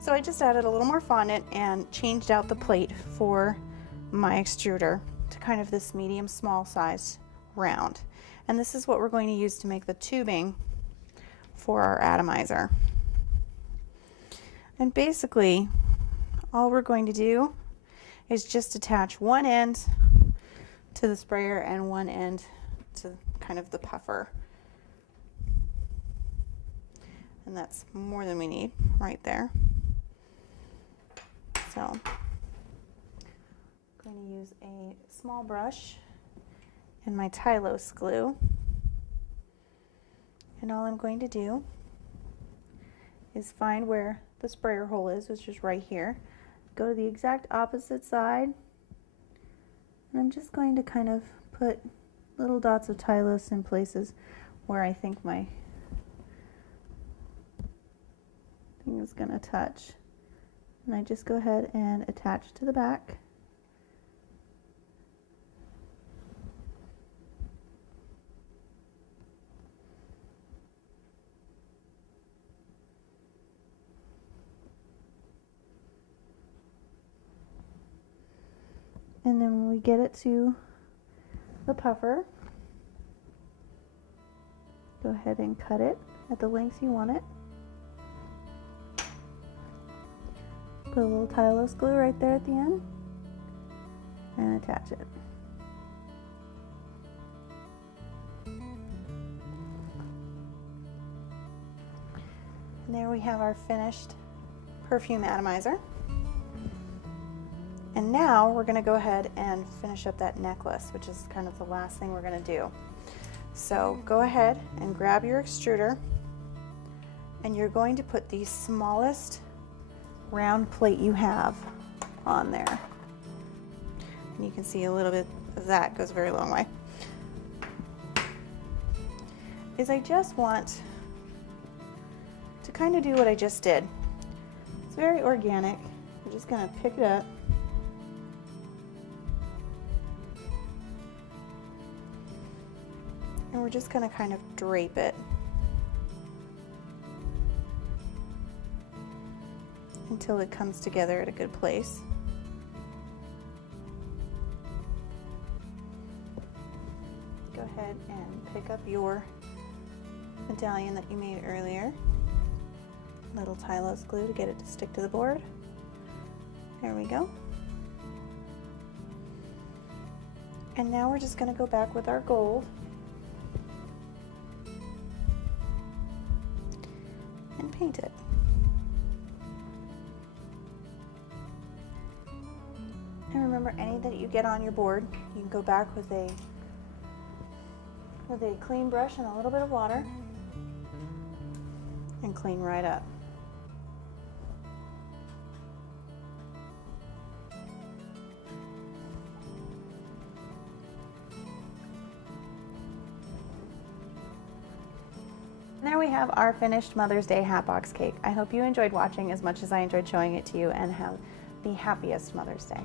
So I just added a little more fondant and changed out the plate for my extruder to kind of this medium small size round. And this is what we're going to use to make the tubing for our atomizer. And basically all we're going to do is just attach one end to the sprayer and one end to kind of the puffer. And that's more than we need right there. So I'm going to use a small brush and my Tylose glue. And all I'm going to do is find where the sprayer hole is, which is right here. Go to the exact opposite side. And I'm just going to kind of put little dots of Tylose in places where I think my thing is going to touch. And I just go ahead and attach to the back. And then when we get it to the puffer, go ahead and cut it at the length you want it. Put a little Tylose glue right there at the end and attach it. And there we have our finished perfume atomizer. And now we're going to go ahead and finish up that necklace, which is kind of the last thing we're going to do. So go ahead and grab your extruder, and you're going to put the smallest round plate you have on there. And you can see a little bit of that goes a very long way. I just want to kind of do what I just did. It's very organic. We're just going to pick it up. And we're just going to kind of drape it until it comes together at a good place. Go ahead and pick up your medallion that you made earlier. Little Tylose glue to get it to stick to the board. There we go. And now we're just going to go back with our gold and paint it. And remember, any that you get on your board, you can go back with a clean brush and a little bit of water and clean right up. There we have our finished Mother's Day Hatbox Cake. I hope you enjoyed watching as much as I enjoyed showing it to you, and have the happiest Mother's Day.